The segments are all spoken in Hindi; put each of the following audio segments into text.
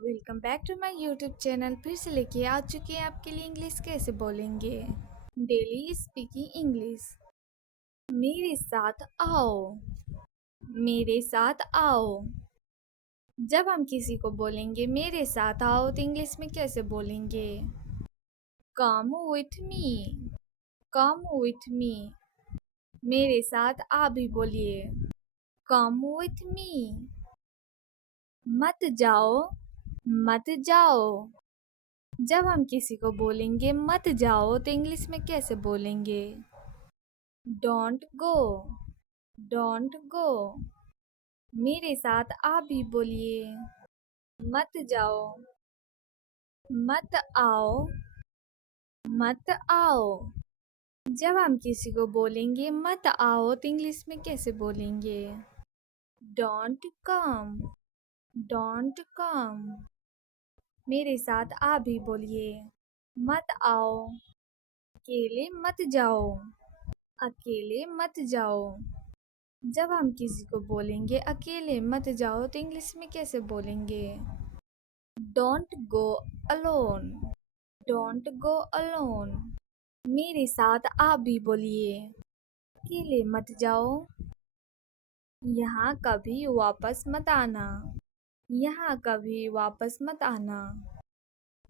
Welcome back to my YouTube channel. फिर से लेके आ चुके हैं आपके लिए इंग्लिश कैसे बोलेंगे। Daily speaking English. मेरे साथ आओ। मेरे साथ आओ। जब हम किसी को बोलेंगे मेरे साथ आओ तो इंग्लिश में कैसे बोलेंगे। Come with me. Come with me. मेरे साथ आप भी बोलिए। Come with me. मत जाओ। मत जाओ। जब हम किसी को बोलेंगे मत जाओ तो इंग्लिश में कैसे बोलेंगे। Don't go. Don't go. मेरे साथ आप भी बोलिए। मत जाओ। मत आओ। मत आओ। जब हम किसी को बोलेंगे मत आओ तो इंग्लिश में कैसे बोलेंगे। Don't come. Don't come. मेरे साथ आप भी बोलिए। मत आओ। अकेले मत जाओ। अकेले मत जाओ। जब हम किसी को बोलेंगे अकेले मत जाओ तो इंग्लिश में कैसे बोलेंगे। Don't go alone. Don't go alone. मेरे साथ आप भी बोलिए। अकेले मत जाओ। यहाँ कभी वापस मत आना। यहाँ कभी वापस मत आना।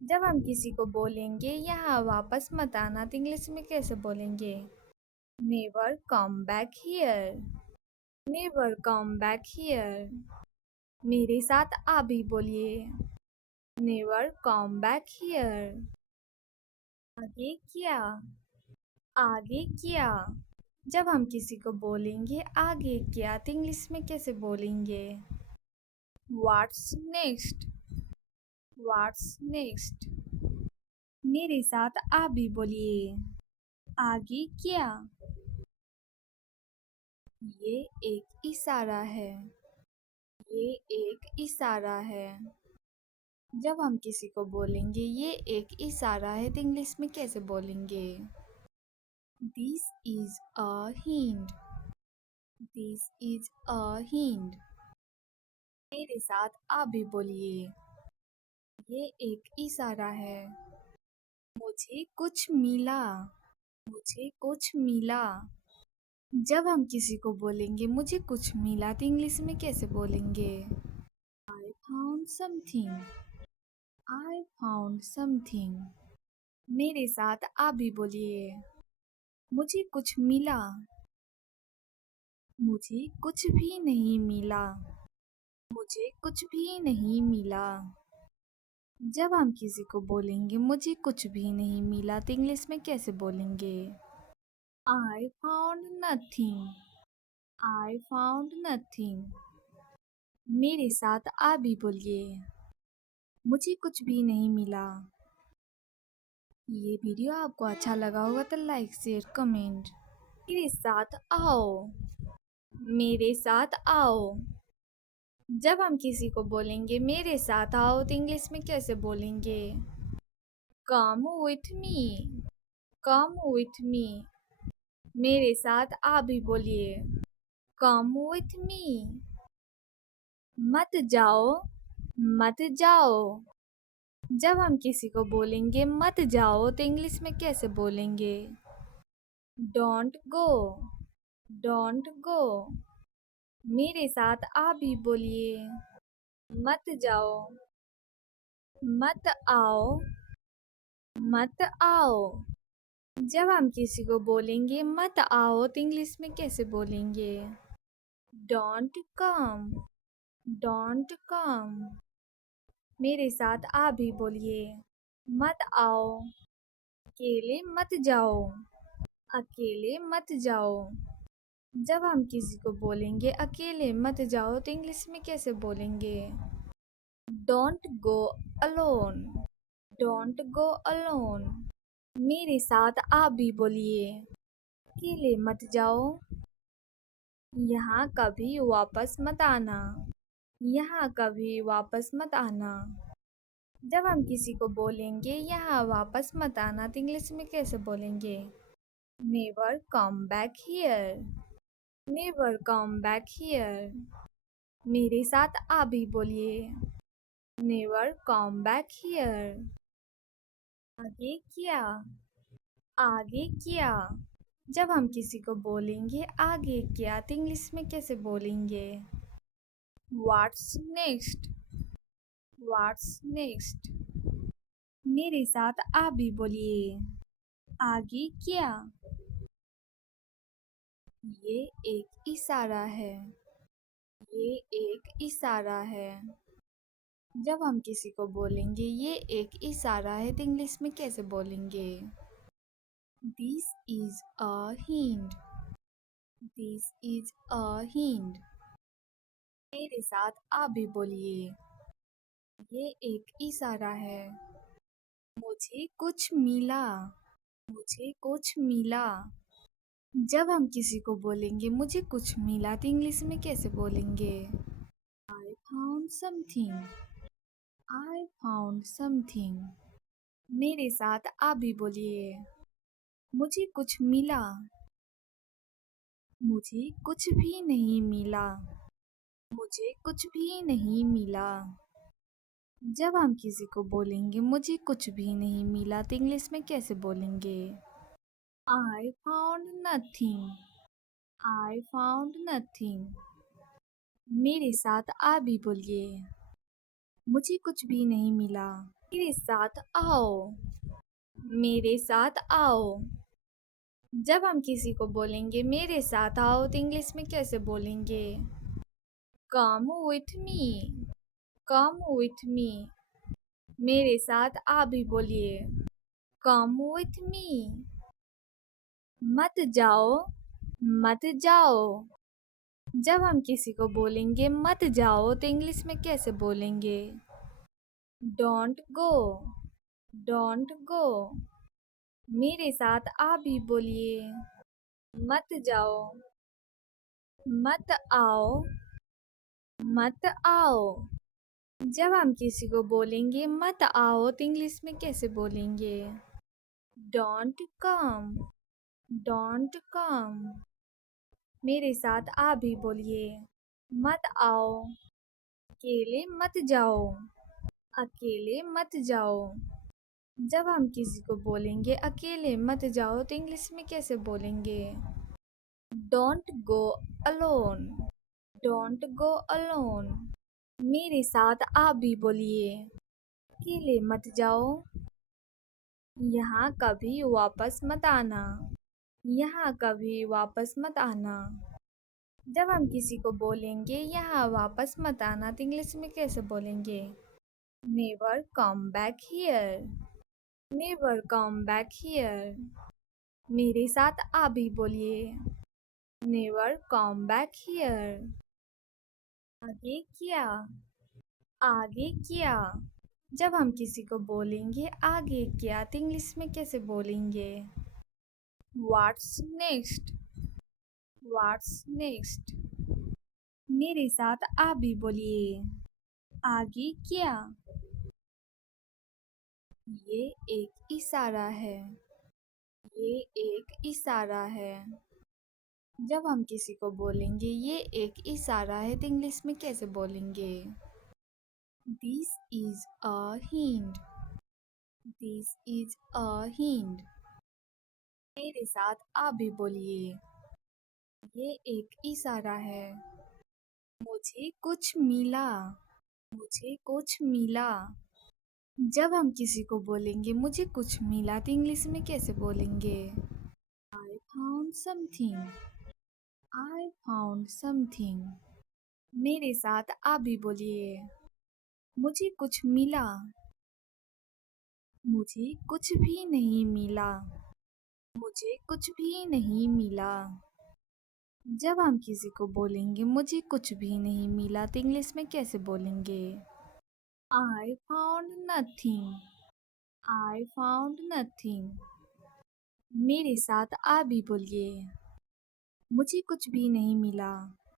जब हम किसी को बोलेंगे यहाँ वापस मत आना तो इंग्लिश में कैसे बोलेंगे। Never come back here. Never come back here. मेरे साथ आप भी बोलिए। Never come back here. आगे क्या। आगे क्या। जब हम किसी को बोलेंगे आगे क्या तो इंग्लिश में कैसे बोलेंगे। What's next. What's next. मेरे साथ आप भी बोलिए। आगे क्या। ये एक इशारा है। ये एक इशारा है। जब हम किसी को बोलेंगे ये एक इशारा है तो इंग्लिश में कैसे बोलेंगे। This is a hint. This is a hint. मेरे साथ आप भी बोलिए। ये एक इशारा है। मुझे कुछ मिला। मुझे कुछ मिला। जब हम किसी को बोलेंगे मुझे कुछ मिला तो इंग्लिश में कैसे बोलेंगे। I found something. I found something. मेरे साथ आप भी बोलिए। मुझे कुछ मिला। मुझे कुछ भी नहीं मिला। मुझे कुछ भी नहीं मिला। जब हम किसी को बोलेंगे मुझे कुछ भी नहीं मिला तो इंग्लिश में कैसे बोलेंगे। I found nothing. I found nothing. मेरे साथ आप भी बोलिए। मुझे कुछ भी नहीं मिला। ये वीडियो आपको अच्छा लगा होगा तो लाइक शेयर कमेंट। मेरे साथ आओ। मेरे साथ आओ। जब हम किसी को बोलेंगे मेरे साथ आओ तो इंग्लिश में कैसे बोलेंगे। Come with me. Come with me. मेरे साथ आप भी बोलिए। Come with me. मत जाओ। मत जाओ। जब हम किसी को बोलेंगे मत जाओ तो इंग्लिश में कैसे बोलेंगे। Don't go. Don't go. मेरे साथ आप भी बोलिए। मत जाओ। मत आओ। मत आओ। जब हम किसी को बोलेंगे मत आओ तो इंग्लिश में कैसे बोलेंगे। Don't come. Don't come. मेरे साथ आप भी बोलिए। मत आओ। अकेले मत जाओ। अकेले मत जाओ। जब हम किसी को बोलेंगे अकेले मत जाओ तो इंग्लिश में कैसे बोलेंगे। Don't go alone. Don't go alone. मेरे साथ आप भी बोलिए। अकेले मत जाओ। यहाँ कभी वापस मत आना। यहाँ कभी वापस मत आना। जब हम किसी को बोलेंगे यहाँ वापस मत आना तो इंग्लिश में कैसे बोलेंगे। Never come back here. Never come back here. मेरे साथ आप भी बोलिए। Never come back here. आगे क्या? आगे क्या? जब हम किसी को बोलेंगे आगे क्या तो इंग्लिश में कैसे बोलेंगे? What's next? What's next? मेरे साथ आप भी बोलिए। आगे क्या? ये एक इशारा है। ये एक इशारा है। जब हम किसी को बोलेंगे ये एक इशारा है तो इंग्लिश में कैसे बोलेंगे? This is a hint. This is a hint. मेरे साथ आप भी बोलिए। ये एक इशारा है। मुझे कुछ मिला। मुझे कुछ मिला। जब हम किसी को बोलेंगे मुझे कुछ मिला तो इंग्लिश में कैसे बोलेंगे? I found something. I found something. मेरे साथ आप भी बोलिए। मुझे कुछ मिला। मुझे कुछ भी नहीं मिला। मुझे कुछ भी नहीं मिला। जब हम किसी को बोलेंगे मुझे कुछ भी नहीं मिला तो इंग्लिश में कैसे बोलेंगे? I found nothing. I found nothing. मेरे साथ आप भी बोलिए। मुझे कुछ भी नहीं मिला। मेरे साथ आओ। मेरे साथ आओ। जब हम किसी को बोलेंगे मेरे साथ आओ तो इंग्लिश में कैसे बोलेंगे? Come with me. Come with me. मेरे साथ आप भी बोलिए। Come with me. मत जाओ। मत जाओ। जब हम किसी को बोलेंगे मत जाओ तो इंग्लिश में कैसे बोलेंगे? Don't go. Don't go. मेरे साथ आप भी बोलिए। मत जाओ। मत आओ। मत आओ। जब हम किसी को बोलेंगे मत आओ तो इंग्लिश में कैसे बोलेंगे? Don't come. Don't come. मेरे साथ आप भी बोलिए। मत आओ। अकेले मत जाओ। अकेले मत जाओ। जब हम किसी को बोलेंगे अकेले मत जाओ तो इंग्लिश में कैसे बोलेंगे? Don't go alone. Don't go alone. मेरे साथ आप भी बोलिए। अकेले मत जाओ। यहाँ कभी वापस मत आना। यहाँ कभी वापस मत आना। जब हम किसी को बोलेंगे यहाँ वापस मत आना तो इंग्लिश में कैसे बोलेंगे? Never come back here. Never come back here. मेरे साथ आप भी बोलिए। Never come back here. आगे क्या? आगे क्या? जब हम किसी को बोलेंगे आगे क्या तो इंग्लिश में कैसे बोलेंगे? What's next? What's next? मेरे साथ आप भी बोलिए। आगे क्या? ये एक इशारा है। ये एक इशारा है। जब हम किसी को बोलेंगे ये एक इशारा है तो इंग्लिश में कैसे बोलेंगे? This is a hint. This is a hint. मेरे साथ आप भी बोलिए। ये एक इशारा है। मुझे कुछ मिला। मुझे कुछ मिला। जब हम किसी को बोलेंगे मुझे कुछ मिला तो इंग्लिश में कैसे बोलेंगे? I found something. I found something. मेरे साथ आप भी बोलिए। मुझे कुछ मिला। मुझे कुछ भी नहीं मिला। मुझे कुछ भी नहीं मिला। जब हम किसी को बोलेंगे मुझे कुछ भी नहीं मिला तो इंग्लिश में कैसे बोलेंगे? I found nothing. I found nothing. मेरे साथ आप भी बोलिए। मुझे कुछ भी नहीं मिला।